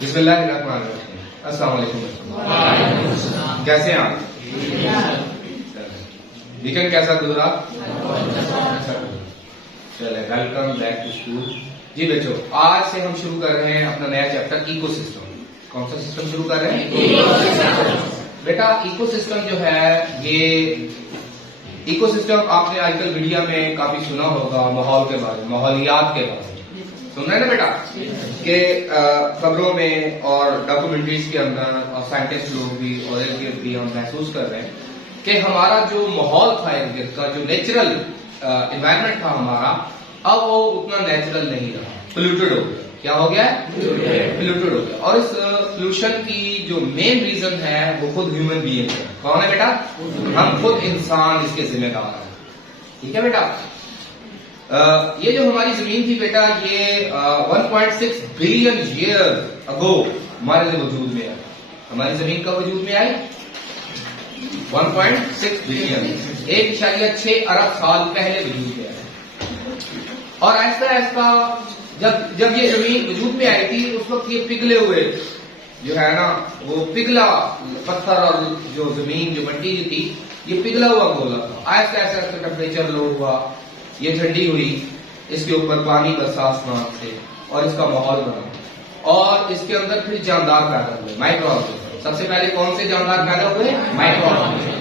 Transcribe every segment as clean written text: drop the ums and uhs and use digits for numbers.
बिस्मिल्लाहिर्रहमानिर्रहीम। अस्सलाम वालेकुम। कैसे हैं आप? वीकेंड कैसा गुजरा? चले, वेलकम बैक टू स्कूल। जी बच्चों, आज से हम शुरू कर रहे हैं अपना नया चैप्टर इकोसिस्टम। कौन सा सिस्टम शुरू कर रहे हैं? बेटा इकोसिस्टम जो है ये इकोसिस्टम आपने आजकल मीडिया में काफी सुना होगा, माहौल के बारे में, माहौलियात के बारे में सुन रहे हैं ना बेटा, कि खबरों में और डॉक्यूमेंट्रीज के अंदर और साइंटिस्ट लोग भी और इर्द गिर्द भी हम महसूस कर रहे हैं कि हमारा जो माहौल था इर्द गिर्द का, जो नेचुरल एनवायरनमेंट था हमारा, अब वो उतना नेचुरल नहीं रहा, पोल्यूटेड हो गया। क्या हो गया? पोल्यूटेड हो गया। और इस पोल्यूशन की जो मेन रीजन है वो खुद ह्यूमन बीइंग है। कौन है बेटा? हम खुद इंसान इसके जिम्मेदार हैं। ठीक है बेटा? ये जो हमारी जमीन थी बेटा, ये 1.6 बिलियन ईयर्स अगो हमारे वजूद में आई। हमारी जमीन का वजूद में आई 1.6 बिलियन, 1.6 अरब साल पहले वजूद में आई। और ऐसा ऐसा जब ये जमीन वजूद में आई थी, उस वक्त ये पिघले हुए जो है ना, वो पिघला पत्थर और जो जमीन जो मिट्टी जो थी, ये पिघला हुआ गोला था। ऐसा ऐसा टेम्परेचर लो हुआ, ये ठंडी हुई, इसके ऊपर पानी बरसा आसमान से और इसका माहौल बना, और इसके अंदर फिर जानदार पैदा हुए, माइक्रो ऑर्गेनिज्म। सबसे पहले कौन से जानदार पैदा हुए? Micro organism.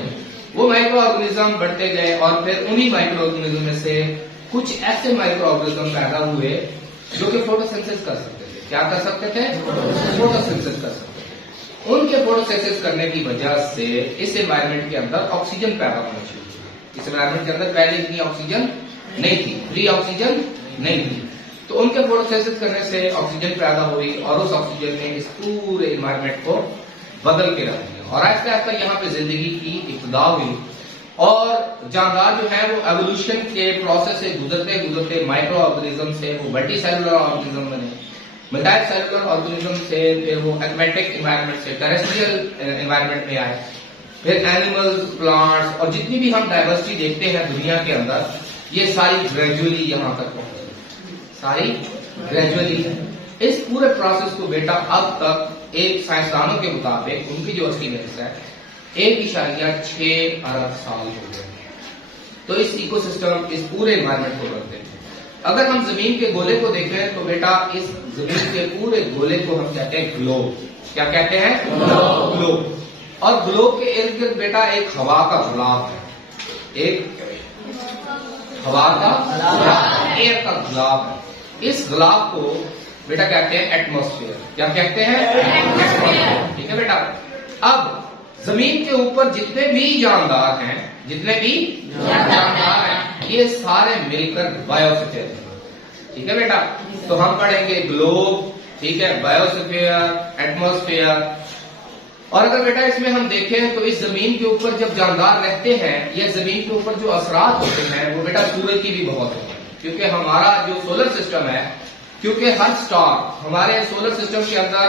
वो माइक्रो ऑर्गेनिज्म बढ़ते गए और फिर उन्हीं माइक्रो ऑर्गेनिज्म में से कुछ ऐसे माइक्रो ऑर्गेनिज्म पैदा हुए जो कि फोटोसिंथेसिस कर सकते थे। क्या कर सकते थे? फोटोसिंथेसिस कर सकते थे। उनके फोटोसिंथेसिस करने की वजह से इस एनवायरनमेंट के अंदर ऑक्सीजन पैदा होना शुरू हुआ। इस एनवायरनमेंट के अंदर पहले इतनी ऑक्सीजन नहीं थी, फ्री ऑक्सीजन नहीं थी, तो उनके फोटोसिंथेसिस करने से ऑक्सीजन पैदा हुई और उस ऑक्सीजन ने इस पूरे एनवायरनमेंट को बदल के रख दिया। और आहिस्ता आहिस्ता यहाँ पे जिंदगी की इब्तिदा हुई और जानदार जो है वो एवोल्यूशन के प्रोसेस से गुजरते गुजरते माइक्रो ऑर्गेनिज्म से वो मल्टी सेलुलर ऑर्गेनिज्म बने, मल्टी सेलुलर ऑर्गेनिज्म से फिर वो एक्वेटिक एनवायरनमेंट से टेरेस्ट्रियल एनवायरनमेंट में आए, फिर एनिमल्स, प्लांट्स और जितनी भी हम डाइवर्सिटी देखते हैं दुनिया के अंदर, ये सारी ग्रेजुअली यहाँ तक पहुंची, सारी ग्रेजुअली है। इस पूरे प्रोसेस को बेटा अब तक एक साइंसदानों के मुताबिक उनकी जो एस्टीमेट्स है 1.6 अरब साल हो गए। तो इस इकोसिस्टम, इस पूरे एनवायरनमेंट को करते हैं। अगर हम जमीन के गोले को देखें तो बेटा इस जमीन के पूरे गोले को हम कहते हैं ग्लोब। क्या कहते हैं? ग्लोब। और ग्लोब के इर्द गिर्द बेटा एक हवा का गुलाब है, एक हवा का एयर का गुलाब है। इस गुलाब को बेटा कहते हैं एटमॉस्फेयर। क्या कहते हैं? एटमॉस्फेयर। ठीक है बेटा? अब जमीन के ऊपर जितने भी जानदार हैं, जितने भी जानदार हैं, ये सारे मिलकर बायोस्फीयर है। ठीक है बेटा? तो हम पढ़ेंगे ग्लोब, ठीक है, बायोस्फीयर, एटमॉस्फेयर। और अगर बेटा इसमें हम देखें तो इस जमीन के ऊपर जब जानदार रहते हैं, या जमीन के ऊपर जो असरात होते हैं वो बेटा सूरज की भी बहुत होते हैं, क्योंकि हमारा जो सोलर सिस्टम है, क्योंकि हर स्टार, हमारे सोलर सिस्टम के अंदर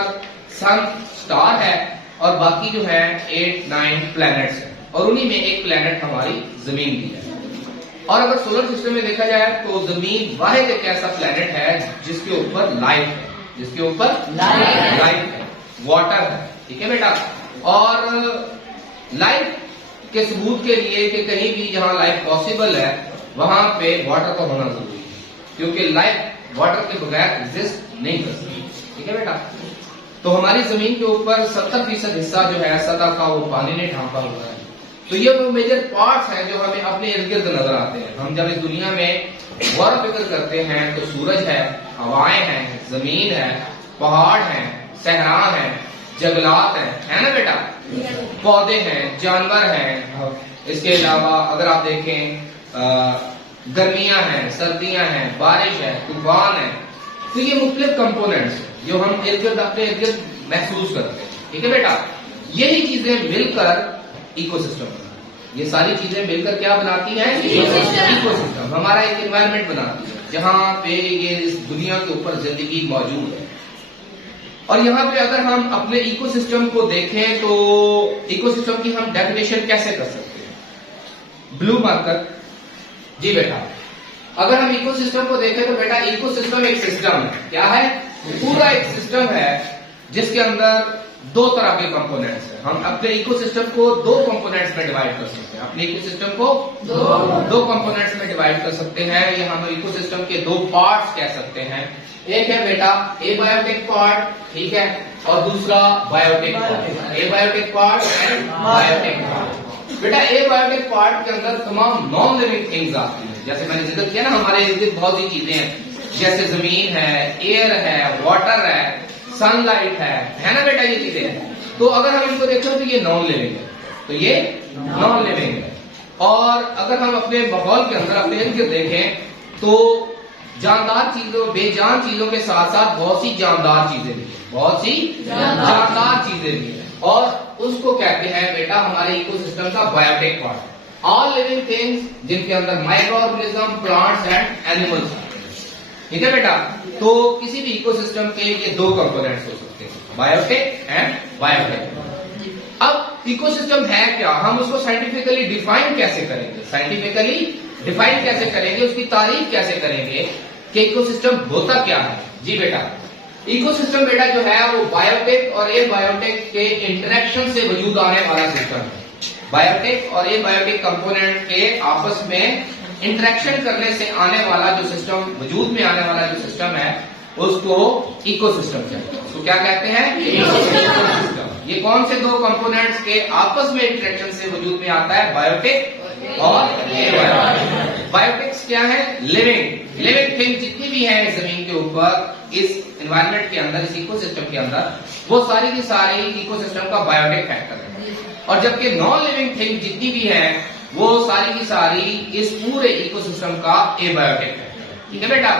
सन स्टार है और बाकी जो है 8-9 प्लैनेट्स हैं, और उन्हीं में एक प्लैनेट हमारी जमीन भी है। और अगर सोलर सिस्टम में देखा जाए तो जमीन वाहिद एक ऐसा प्लैनेट है जिसके ऊपर लाइफ है, जिसके ऊपर लाइफ है, वाटर है। ठीक है बेटा? और लाइफ के सबूत के लिए कि कहीं भी जहां लाइफ पॉसिबल है वहां पे वाटर का होना जरूरी है, क्योंकि लाइफ वाटर के बगैर एग्जिस्ट नहीं कर सकती। ठीक है बेटा? तो हमारी जमीन के ऊपर 70% हिस्सा जो है सतह का, वो पानी ने ढांका हुआ है। तो ये वो मेजर पार्ट्स हैं जो हमें अपने इर्द गिर्द नजर आते हैं। हम जब इस दुनिया में गौर फिक्र करते हैं तो सूरज है, हवाएं हैं, जमीन है, पहाड़ हैं, सहरा हैं, जंगलात है ना बेटा, पौधे हैं, जानवर हैं। इसके अलावा अगर आप देखें गर्मियां हैं, सर्दियां हैं, बारिश है, तूफान है। तो ये मुख्तलिफ कंपोनेंट्स जो हम इर्द गिर्द अपने इर्द गिर्द महसूस करते हैं। ठीक है बेटा? यही चीजें मिलकर इकोसिस्टम बनाती है। ये सारी चीजें मिलकर क्या बनाती हैं? इकोसिस्टम। हमारा एक एनवायरनमेंट बनाती है जहां पे ये इस दुनिया के ऊपर जिंदगी मौजूद है। और यहाँ पे अगर हम अपने इकोसिस्टम को देखें तो इकोसिस्टम की हम डेफिनेशन कैसे कर सकते हैं? Blue marker. जी बेटा, अगर हम इकोसिस्टम को देखें तो बेटा इकोसिस्टम एक सिस्टम है। क्या है? पूरा एक सिस्टम है जिसके अंदर दो तरह के कंपोनेंट्स हैं। हम अपने इकोसिस्टम को दो कंपोनेंट्स में डिवाइड कर सकते हैं। अपने इकोसिस्टम को दो कंपोनेंट्स में डिवाइड कर सकते हैं। ये हम इकोसिस्टम के दो पार्ट्स कह सकते हैं। एक है बेटा एबायोटिक पार्ट, ठीक है, और दूसरा biotic part. Abiotic part and biotic part. बेटा एबायोटिक पार्ट के अंदर तमाम नॉन लिविंग थिंग्स आती हैं। जैसे मैंने जिक्र किया ना, हमारे इर्द गिर्द बहुत सी चीजें हैं, जैसे जमीन है, एयर है, वाटर है, सनलाइट है ना बेटा, ये चीजें हैं। तो अगर हम इनको देखें तो ये नॉन लिविंग है, तो ये नॉन लिविंग है। और अगर हम अपने माहौल के अंदर अपने इर्द गिर्द देखें तो जानदार चीजों, बेजान चीजों के साथ साथ बहुत सी जानदार चीजें भी हैं, बहुत सी जानदार चीजें भी हैं, और उसको कहते हैं बेटा हमारे इकोसिस्टम का biotic part. All living things जिनके अंदर microorganism, plants and animals, ठीक है बेटा। तो किसी भी इकोसिस्टम के ये दो कंपोनेंट्स हो सकते हैं, बायोटिक एंड बायोटिक। अब इकोसिस्टम है क्या, हम उसको साइंटिफिकली डिफाइन कैसे करेंगे, साइंटिफिकली डिफाइन कैसे करेंगे, उसकी तारीफ कैसे करेंगे कि इकोसिस्टम होता क्या है। जी बेटा, इकोसिस्टम बेटा जो है वो बायोटिक और एबायोटिक के इंटरेक्शन से वजूद आने वाला सिस्टम है। बायोटिक और एबायोटिक कंपोनेंट के आपस में इंटरेक्शन करने से आने वाला जो सिस्टम, वजूद में आने वाला जो सिस्टम है, उसको इकोसिस्टम कहते हैं। उसको क्या कहते हैं, इकोसिस्टम। ये कौन से दो कंपोनेंट्स के आपस में इंटरेक्शन से वजूद में आता है, बायोटिक और एबायोटिक। बायोटिक्स क्या है, लिविंग थिंग जितनी भी है जमीन के ऊपर, इस एनवायरनमेंट के अंदर, इस इकोसिस्टम के अंदर, वो सारी की सारी इकोसिस्टम का बायोटिक फैक्टर है। और जबकि नॉन लिविंग थिंग जितनी भी है वो सारी की सारी इस पूरे इकोसिस्टम का एबायोटिक है, ठीक है बेटा।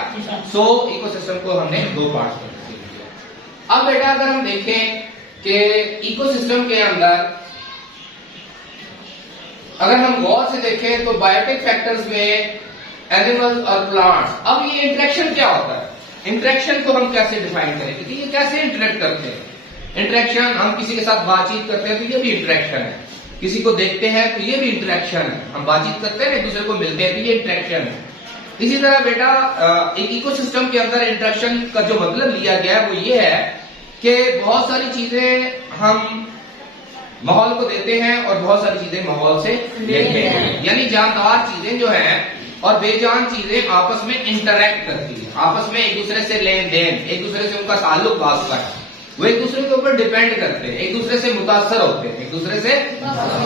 सो इकोसिस्टम को हमने दो पार्ट्स में किया। अब बेटा अगर हम देखें कि इकोसिस्टम के अंदर अगर हम गौर से देखें तो बायोटिक फैक्टर्स में एनिमल्स और प्लांट्स, अब ये इंटरेक्शन क्या होता है, इंटरेक्शन को हम कैसे डिफाइन करें कि ये कैसे इंटरेक्ट करते हैं। इंटरेक्शन, हम किसी के साथ बातचीत करते हैं तो ये भी इंटरेक्शन है, किसी को देखते हैं तो ये भी इंटरेक्शन है, हम बातचीत करते हैं एक दूसरे को मिलते हैं तो ये इंटरेक्शन है। इसी तरह बेटा एक इकोसिस्टम के अंदर इंटरेक्शन का जो मतलब लिया गया है वो ये है कि बहुत सारी चीजें हम माहौल को देते हैं और बहुत सारी चीजें माहौल से लेते हैं, यानी जानदार चीजें जो हैं और बेजान चीजें आपस में इंटरेक्ट करती है, आपस में एक दूसरे से लेन देन, एक दूसरे से उनका ताल्लुक वास्ता है, वो एक दूसरे के ऊपर डिपेंड करते हैं, एक दूसरे से मुतासर होते हैं, एक दूसरे से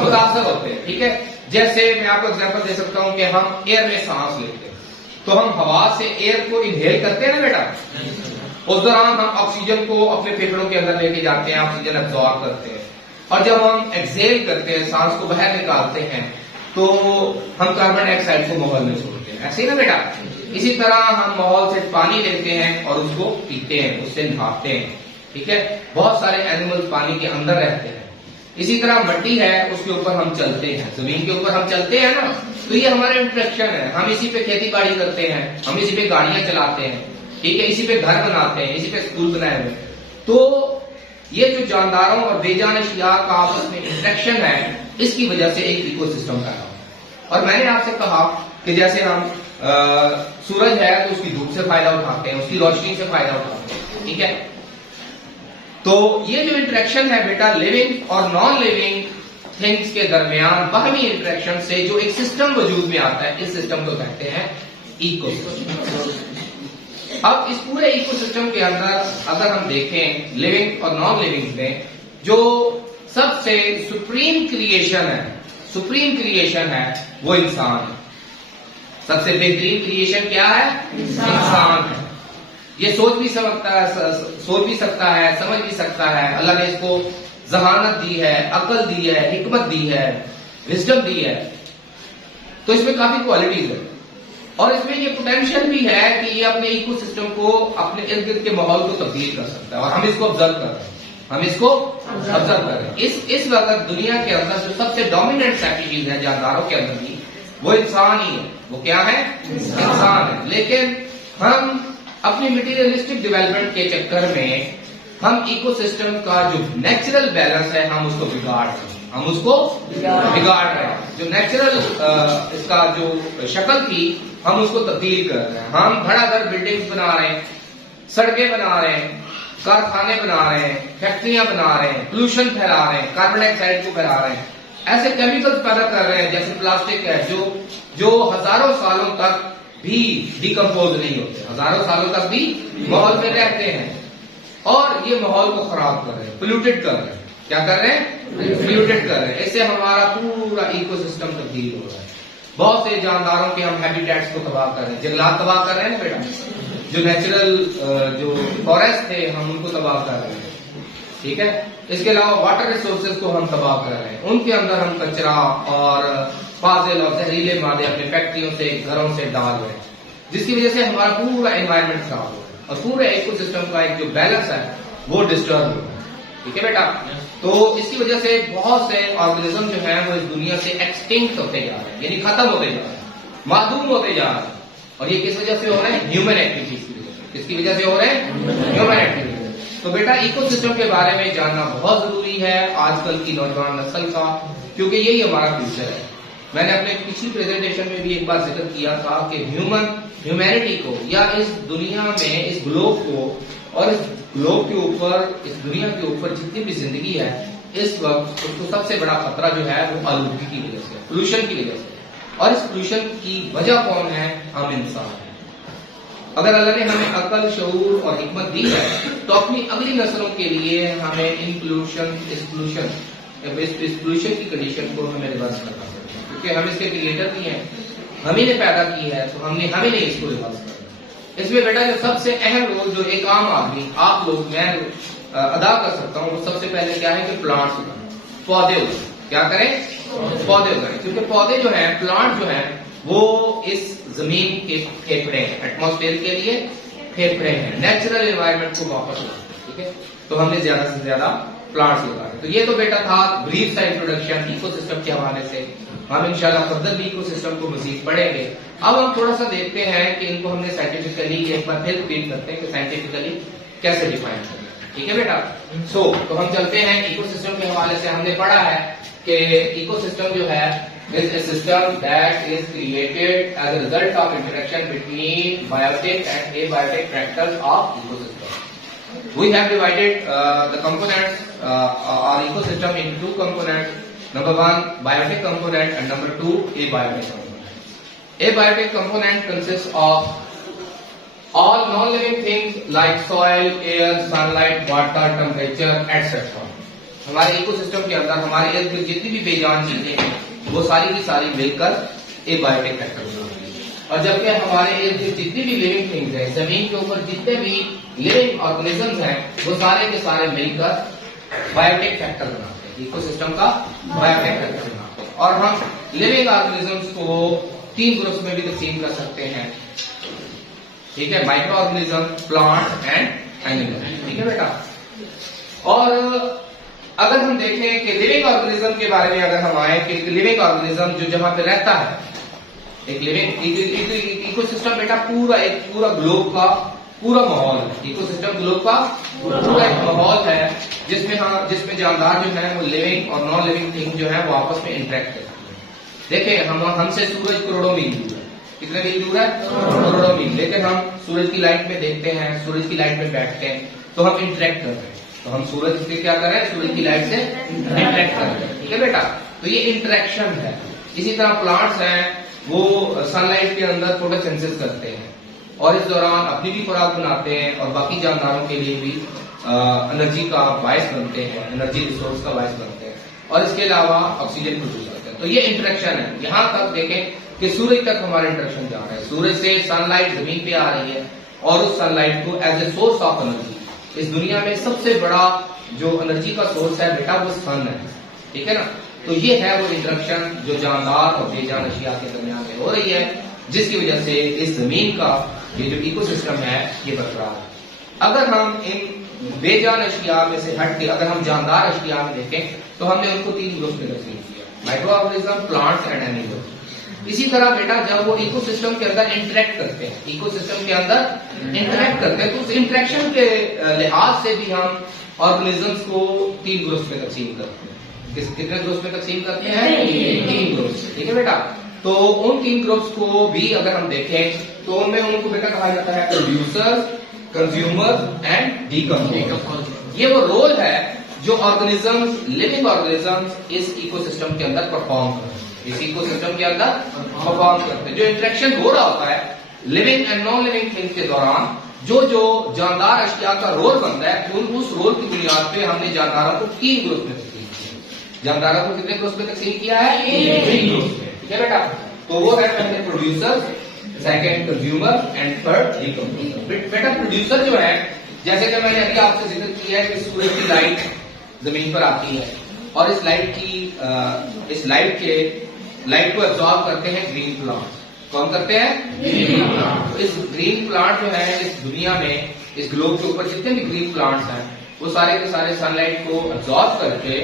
मुतासर होते हैं, ठीक है। जैसे मैं आपको एग्जांपल दे सकता हूं कि हम एयर में सांस लेते हैं तो हम हवा से एयर को इनहेल करते हैं ना बेटा, उस दौरान हम ऑक्सीजन को अपने फेफड़ों के अंदर लेके जाते हैं, ऑक्सीजन अब्सॉर्ब करते हैं, और जब हम एक्सहेल करते हैं, सांस को बाहर निकालते हैं, तो हम कार्बन डाइऑक्साइड को माहौल में छोड़ते हैं, ऐसे ही ना बेटा। इसी तरह हम माहौल से पानी लेते हैं और उसको पीते हैं, उससे नहाते हैं, ठीक है। बहुत सारे एनिमल्स पानी के अंदर रहते हैं। इसी तरह मट्टी है, उसके ऊपर हम चलते हैं, जमीन के ऊपर हम चलते हैं ना, तो ये हमारा इंटरेक्शन है, हम इसी पे खेती बाड़ी करते हैं, हम इसी पे गाड़ियां चलाते हैं, ठीक है, इसी पे घर बनाते हैं, इसी पे स्कूल बनाए हुए। तो ये जो जानदारों और बेजान अशिया का आपस में इंटरेक्शन है, इसकी वजह से एक इकोसिस्टम पैदा होता है। और मैंने आपसे कहा कि जैसे हम सूरज है तो उसकी धूप से फायदा उठाते हैं, उसकी रोशनी से फायदा उठाते हैं, ठीक है। तो ये जो इंटरेक्शन है बेटा लिविंग और नॉन लिविंग थिंग्स के दरमियान बाहमी इंटरेक्शन से जो एक सिस्टम वजूद में आता है, इस सिस्टम को कहते हैं इकोसिस्टम। अब इस पूरे इकोसिस्टम के अंदर अगर हम देखें लिविंग और नॉन लिविंग में जो सबसे सुप्रीम क्रिएशन है वो इंसान है। सबसे बेहतरीन क्रिएशन क्या है, इंसान है। ये सोच भी सकता है, समझ भी सकता है, अल्लाह ने इसको जहानत दी है, अकल दी है, हिकमत दी है, विजडम दी है, तो इसमें काफी क्वालिटीज है और इसमें ये पोटेंशियल भी है कि ये अपने इकोसिस्टम को, अपने इर्द गिर्द के माहौल को तब्दील कर सकता है। और हम इसको ऑब्जर्व कर रहे हैं, इस वक्त दुनिया के अंदर जो सबसे डोमिनेंट स्पीशीज है जानदारों के अंदर भी, वो इंसान ही है। वो क्या है, इंसान है। लेकिन हम अपनी मटीरियलिस्टिक डेवलपमेंट के चक्कर में हम इकोसिस्टम का जो नेचुरल बैलेंस है हम उसको बिगाड़ रहे हैं। जो नेचुरल इसका जो शक्ल थी हम उसको तब्दील कर रहे हैं। हम धड़ाधड़ बिल्डिंग्स बना रहे हैं, सड़कें बना रहे हैं, कारखाने बना रहे हैं, फैक्ट्रियां बना रहे हैं, पोल्यूशन फैला रहे हैं, कार्बन डाइऑक्साइड को फैला रहे हैं, ऐसे केमिकल्स पैदा कर रहे हैं जैसे प्लास्टिक है जो हजारों सालों तक भी डिकम्पोज नहीं होते, हजारों सालों तक भी माहौल में रहते हैं और ये माहौल को खराब कर रहे हैं, पोल्यूटेड कर रहे हैं। क्या कर रहे हैं? पोल्यूटेड कर रहे हैं। इससे हमारा पूरा इकोसिस्टम तब्दील हो रहा है। बहुत से जानदारों के हम हैबिटेट्स को तबाह कर रहे हैं, जंगलात तबाह कर रहे हैं ना बेटा, जो नेचुरल जो फॉरेस्ट थे हम उनको तबाह कर रहे हैं, ठीक है। इसके अलावा वाटर रिसोर्सेज को हम तबाह कर रहे हैं, उनके अंदर हम कचरा और फाजिल और जहरीले मादे अपने फैक्ट्रियों से, घरों से डाल रहे हैं, जिसकी वजह से हमारा पूरा एनवायरमेंट खराब हो रहा है और पूरे इकोसिस्टम का एक जो बैलेंस है वो डिस्टर्ब हो रहा है, ठीक है बेटा। तो इसकी वजह से बहुत से ऑर्गेनिज्म जो है वो इस दुनिया से एक्सटिंक्ट होते जा रहे हैं, यानी खत्म होते जा रहे हैं, मादूम होते जा रहे हैं। और ये किस वजह से हो रहे हैं? ह्यूमन एक्टिविटीज की वजह से। किसकी वजह से हो रहे हैं? Human activities. तो बेटा इकोसिस्टम के बारे में जानना बहुत जरूरी है आजकल की नौजवान नस्ल का, क्योंकि यही हमारा फ्यूचर है। मैंने अपने पिछली प्रेजेंटेशन में भी एक बार जिक्र किया था कि ह्यूमैनिटी को या इस दुनिया में, इस ग्लोब को और इस ग्लोब के ऊपर, इस दुनिया के ऊपर जितनी भी जिंदगी है इस वक्त, उसको सबसे बड़ा खतरा जो है वो आलूगी की वजह से, पोल्यूशन की वजह से। और इस पोल्यूशन की वजह कौन है? हम इंसान हैं। अगर अल्लाह ने हमें अकल, शऊर और हिकमत दी है तो अपनी अगली नस्लों के लिए हमें इस पोल्यूशन की कंडीशन को हमें रिवर्स करना पड़ेगा, क्योंकि हम इसके क्रिएटर भी हैं, हम ही ने पैदा की है, तो हमें नहीं इसको रिवर्स करना। इसमें बेटा जो सबसे अहम रोल जो एक आम आदमी, आप लोग, मैं अदा कर सकता हूँ, वो सबसे पहले क्या है कि प्लांट्स उगाएं, पौधे उगाएं। क्या करें? पौधे उगाएं, क्योंकि पौधे जो है, प्लांट जो है वो इस जमीन के फेफड़े हैं, एटमॉस्फेयर के लिए फेफड़े हैं, नेचुरल एनवायरनमेंट को वापस लाते, ठीक है। तो हमने ज्यादा से ज्यादा प्लांट्स लगाए। तो ये तो बेटा था ब्रीफ सा इंट्रोडक्शन इकोसिस्टम के हवाले से। हम इंशाल्लाह फर्दर भी इकोसिस्टम को मजीद पढ़ेंगे। अब हम थोड़ा सा देखते हैं कि इनको हमने साइंटिफिकली एक बार फिर रिपीट करते हैं कि साइंटिफिकली कैसे डिफाइन करें, ठीक है बेटा। तो हम चलते हैं इकोसिस्टम के हवाले से। हमने पढ़ा है कि इकोसिस्टम जो है is a system that is created as a result of interaction between biotic and abiotic factors of ecosystem. We have divided the components or ecosystem into two components. Number one, biotic component, and number two, abiotic component. Abiotic component consists of all non-living things like soil, air, sunlight, water, temperature, etc. हमारे ecosystem के अंदर हमारे इर्द गिर्द जितनी भी बेजान चीजें हैं वो सारी की सारी मिलकर एबायोटिक फैक्टर बनाती है। और जबकि हमारे इर्द गिर्द जितनी भी लिविंग थिंग्स हैं, जमीन के ऊपर जितने भी लिविंग ऑर्गेनिजम्स हैं, वो सारे के सारे मिलकर बायोटिक फैक्टर बनाते हैं, इकोसिस्टम का बायोटिक फैक्टर बनाते हैं। और हम लिविंग ऑर्गेनिजम्स को 3 ग्रुप्स में भी तकसीम कर सकते हैं, ठीक है, micro organism, plant and animal, ठीक है बेटा। और अगर हम देखें कि लिविंग ऑर्गेनिज्म के बारे में अगर हम आए कि लिविंग ऑर्गेनिज्म जो जहां पे रहता है, एक लिविंग इकोसिस्टम बेटा पूरा ग्लोब का पूरा माहौल है। इकोसिस्टम ग्लोब का पूरा एक माहौल है जिसमें जानदार जो है वो लिविंग और नॉन लिविंग थिंग जो है वो आपस में इंटरेक्ट करती है। देखें हमसे सूरज करोड़ों मील दूर है, कितने मील दूर है? करोड़ों मील। लेकिन हम सूरज की लाइट में देखते हैं, सूरज की लाइट में बैठते हैं, तो हम इंटरेक्ट कर रहे हैं। तो हम सूरज से क्या कर रहे हैं? सूरज की लाइट से इंटरेक्ट कर रहे हैं, ठीक है बेटा। तो ये इंटरेक्शन है। इसी तरह प्लांट्स हैं, वो सनलाइट के अंदर फोटोसिंथेसिस करते हैं और इस दौरान अपनी भी खुराक बनाते हैं और बाकी जानदारों के लिए भी एनर्जी का बायस बनते हैं, एनर्जी रिसोर्स का बायस बनते हैं, और इसके अलावा ऑक्सीजन प्रोड्यूस करते हैं। तो ये इंटरेक्शन है। यहां तक देखें कि सूरज तक हमारा इंटरेक्शन जा रहा है। सूरज से सनलाइट जमीन पे आ रही है और उस सनलाइट को as a source of energy, इस दुनिया में सबसे बड़ा जो एनर्जी का सोर्स है बेटा वो सन है, ठीक है ना। तो ये है वो इंटरेक्शन जो जानदार और बेजान अशिया के दरमियान में हो रही है, जिसकी वजह से इस जमीन का ये जो इकोसिस्टम है ये बरकरार है। अगर हम इन बेजान अशिया में से हट के अगर हम जानदार अशिया में देखें तो हमने उनको 3 ग्रुप में तकसीम किया, micro organism, plants and animals. इसी तरह बेटा जब वो इकोसिस्टम के अंदर इंटरेक्ट करते हैं, इकोसिस्टम के अंदर इंटरेक्ट करते हैं, तो उस इंटरेक्शन के लिहाज से भी हम ऑर्गेनिजम्स को 3 ग्रुप्स में तकसीम करते हैं। कितने ग्रुप्स में तकसीम करते हैं? 3 ग्रुप्स, ठीक है बेटा। तो उन 3 ग्रुप्स को भी अगर हम देखें तो उनमें उनको बेटा कहा जाता है प्रोड्यूसर्स, कंज्यूमर एंड डीकंपोजर। ये वो रोल है जो ऑर्गेनिजम्स, लिविंग ऑर्गेनिजम्स इस इकोसिस्टम के अंदर परफॉर्म करते हैं, इस इकोसिस्टम के अंदर परफॉर्म करते हैं। जो इंटरेक्शन हो रहा होता है living and non living things के दौरान, जो जो जानदार अशिया का रोल बनता है, उस रोल की बुनियाद पे हमने जानदारों को 3 ग्रुप में तकसीम किया। जानदारों को कितने ग्रुप में तकसीम किया है? 3 ग्रुप में। ठीक है बेटा, तो वो है पहले producer, second consumer and third decomposer. बेटा प्रोड्यूसर जो है, जैसे कि मैंने अभी आपसे जिक्र किया है कि सूरज की लाइट जमीन पर आती है और इस लाइट को एब्जॉर्ब करते हैं ग्रीन प्लांट। कौन करते हैं? Green plant. तो इस ग्रीन प्लांट जो है इस दुनिया में, इस ग्लोब के ऊपर जितने भी ग्रीन प्लांट्स हैं, वो सारे के सारे सनलाइट को एब्जॉर्ब करके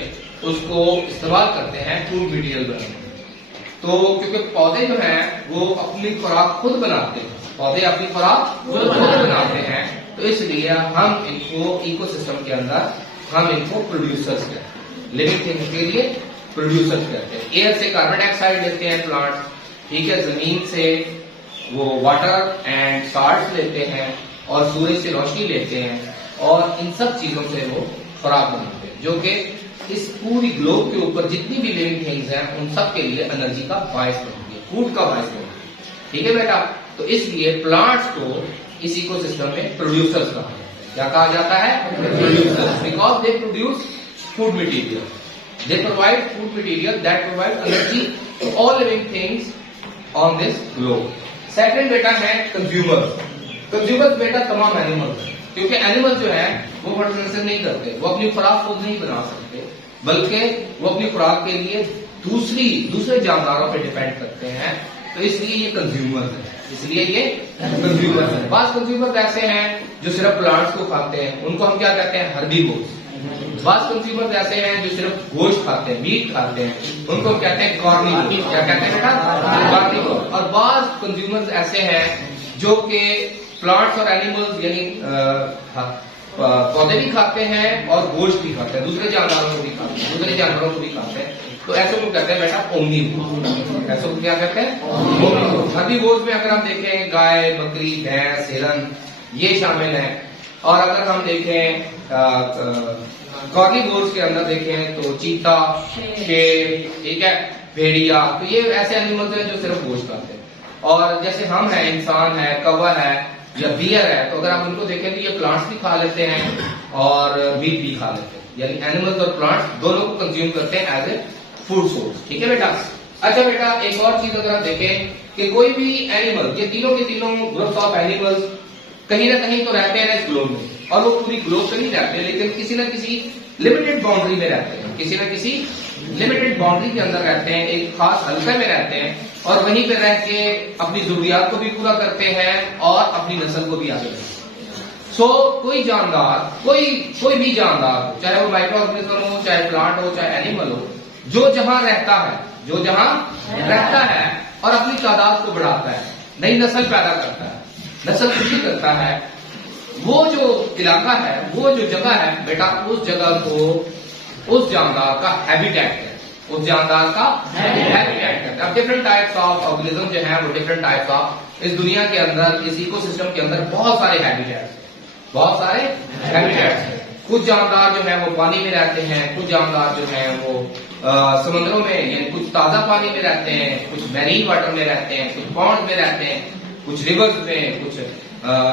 उसको इस्तेमाल करते हैं फूड मटेरियल बनाने में। तो क्योंकि पौधे जो हैं वो अपनी खुराक खुद बनाते हैं, पौधे अपनी खुराक खुद बनाते हैं, तो इसलिए हम इनको इकोसिस्टम के अंदर हम इनको प्रोड्यूसर्स कहते हैं, लिविंग थिंग्स के लिए प्रोड्यूसर्स कहते हैं। एयर से कार्बन डाइऑक्साइड लेते हैं प्लांट, ठीक है, जमीन से वो वाटर एंड साल्ट लेते हैं और सूरज से रोशनी लेते हैं और इन सब चीजों से वो खुराक बनाते हैं, जो कि इस पूरी ग्लोब के ऊपर जितनी भी लिविंग थिंग्स हैं उन सब के लिए एनर्जी का बायस बनती है, फूड का बायस बनती है। ठीक है बेटा, तो इसलिए प्लांट्स को इस इकोसिस्टम में प्रोड्यूसर्स कहा जाता है। क्या कहा जाता है? Producers, because they produce food material, they provide food material that provide energy to all living things on this globe. Second बेटा है कंज्यूमर्स। कंज्यूमर्स बेटा तमाम एनिमल्स हैं, क्योंकि एनिमल जो है वो फर्टिलाइजेशन नहीं करते, वो अपनी खुराक खुद नहीं बना सकते, बल्कि वो अपनी खुराक के लिए दूसरे जानदारों पे डिपेंड करते हैं। तो इसलिए ये कंज्यूमर्स है, इसलिए ये कंज्यूमर्स है। बास कंज्यूमर्स ऐसे हैं जो सिर्फ प्लांट्स को खाते हैं, उनको हम क्या कहते हैं? हर्बीवोर्स। बास कंज्यूमर्स ऐसे हैं जो सिर्फ गोश्त खाते हैं, मीट खाते हैं, उनको हम कहते हैं कार्निवोर। क्या कहते हैं बेटा? कार्निवोर। और बास कंज्यूमर्स ऐसे हैं जो कि प्लांट्स और एनिमल्स यानी पौधे भी खाते हैं और गोश्त भी खाते हैं, दूसरे जानवरों को भी खाते हैं, तो ऐसे को कहते हैं बेटा ओमनीवोर। ऐसे को क्या कहते हैं? ओमनीवोर। हर्बीवोर्स में अगर हम देखें गाय, बकरी, भैंस, हिरन ये शामिल हैं। और अगर हम देखें कार्निवोर्स के अंदर देखें तो चीता, शेर, ठीक है, भेड़िया, तो ये ऐसे एनिमल्स हैं जो सिर्फ गोश्त खाते हैं। और जैसे हम हैं, इंसान है, कौवा है या बियर है, तो अगर आप उनको देखें तो ये प्लांट्स भी खा लेते हैं और मीट भी खा लेते हैं, यानी एनिमल्स और प्लांट्स दोनों को कंज्यूम करते हैं एज ए फूड सोर्स। ठीक है बेटा। अच्छा बेटा, एक और चीज अगर आप देखें कि कोई भी एनिमल, ये तीनों के तीनों ग्रुप्स ऑफ एनिमल्स कहीं ना कहीं तो रहते हैं इस ग्लोब में, और वो पूरी ग्लोब पे नहीं रहते, लेकिन किसी न किसी लिमिटेड बाउंड्री में रहते हैं, किसी न किसी लिमिटेड बाउंड्री के अंदर रहते हैं, एक खास हल्के में रहते हैं और वहीं पे रह के अपनी जरूरियात को भी पूरा करते हैं और अपनी नस्ल को भी आगे बढ़ाते हैं। सो कोई जानदार, कोई भी जानदार, चाहे वो माइक्रो ऑर्गेनिज्म हो, चाहे प्लांट हो, चाहे एनिमल हो, जो जहां रहता है और अपनी तादाद को बढ़ाता है, नई नस्ल पैदा करता है, नस्ल वृद्धि करता है, वो जो इलाका है, वो जो जगह है बेटा, उस जगह को उस जानदार का हैबिटेट है, उस जानदार का हैबिटेट है। अब डिफरेंट टाइप्स ऑफ ऑर्गेनिज्म जो है वो डिफरेंट टाइप्स ऑफ इस दुनिया के अंदर, इस इकोसिस्टम के अंदर बहुत सारे हैबिटेट्स हैं। कुछ जानदार जो है वो पानी में रहते हैं, कुछ जानदार जो है वो समुद्रों में, यानी कुछ ताजा पानी में रहते हैं, कुछ मैरीन वाटर में रहते हैं, कुछ पॉन्ड में रहते हैं, कुछ रिवर्स में, कुछ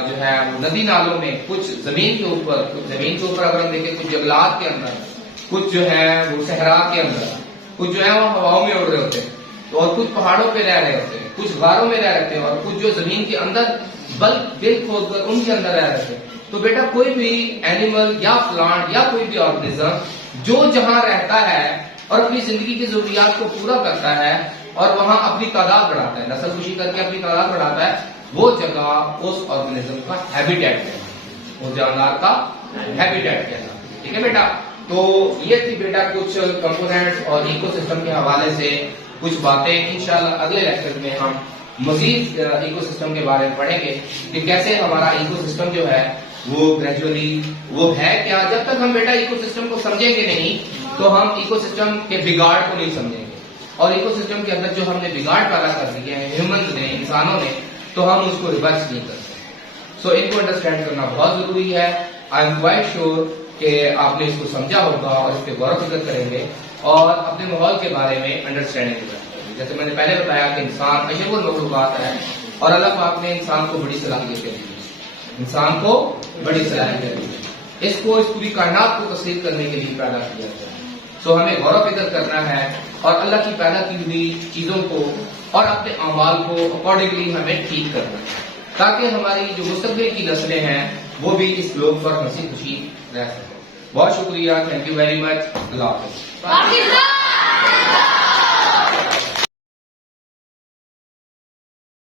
जो है वो नदी नालों में, कुछ जमीन के ऊपर अगर हम देखें, कुछ जंगलात के अंदर, कुछ जो है वो सहरा के अंदर, कुछ जो है वो हवाओं में उड़ रहे होते हैं, तो और कुछ पहाड़ों पे रह रहे होते हैं, कुछ गारों में रह रहे हैं, और कुछ जो जमीन के अंदर बिल खोद कर उनके अंदर रह रहे थे। तो बेटा कोई भी एनिमल या प्लांट या कोई भी ऑर्गेनिज्म जो जहां रहता है और अपनी जिंदगी की जरूरियात को पूरा करता है और वहां अपनी तादाद बढ़ाता है, नस्ल कुशी करके अपनी तादाद बढ़ाता है, वो जगह उस ऑर्गेनिज्म का हैबिटेट है, उस जानवर का हैबिटेट कहना। ठीक है बेटा। तो ये थी बेटा कुछ कंपोनेंट्स और इकोसिस्टम के हवाले से कुछ बातें। इंशाल्लाह अगले लेक्चर में हम मजीद इकोसिस्टम के बारे में पढ़ेंगे कि कैसे हमारा इकोसिस्टम जो है वो ग्रेजुअली वो है क्या। जब तक हम बेटा इकोसिस्टम को समझेंगे नहीं तो हम इकोसिस्टम के बिगाड़ को नहीं समझेंगे, और इकोसिस्टम के अंदर जो हमने बिगाड़ पैदा कर दिए हैं ह्यूमन ने, इंसानों ने, तो हम उसको रिवर्स नहीं कर सकते। सो इनको अंडरस्टैंड करना बहुत जरूरी है। आई एम क्वाइट श्योर कि आपने इसको समझा होगा और इस पर गौर फिक्र करेंगे और अपने माहौल के बारे में अंडरस्टैंडिंग करेंगे। जैसे मैंने पहले बताया कि इंसान अशरफुल मखलूक़ात है और अल्लाह पाक ने इंसान को बड़ी सलाहियतें दी, इंसान को बड़ी सलाहियतें दी, इसको इस पूरी कायनात को तस्लीम करने के लिए पैदा किया गया। सो हमें गौर फिक्र करना है और अल्लाह की पैदा की हुई चीजों को और अपने अमाल को अकॉर्डिंगली हमें ठीक करना है, ताकि हमारी जो मुस्तक़बिल की नस्लें हैं वो भी इस ग्लोब पर हंसी खुशी रह सकें। बहुत शुक्रिया, थैंक यू वेरी मच, अल्लाह हाफ़िज़।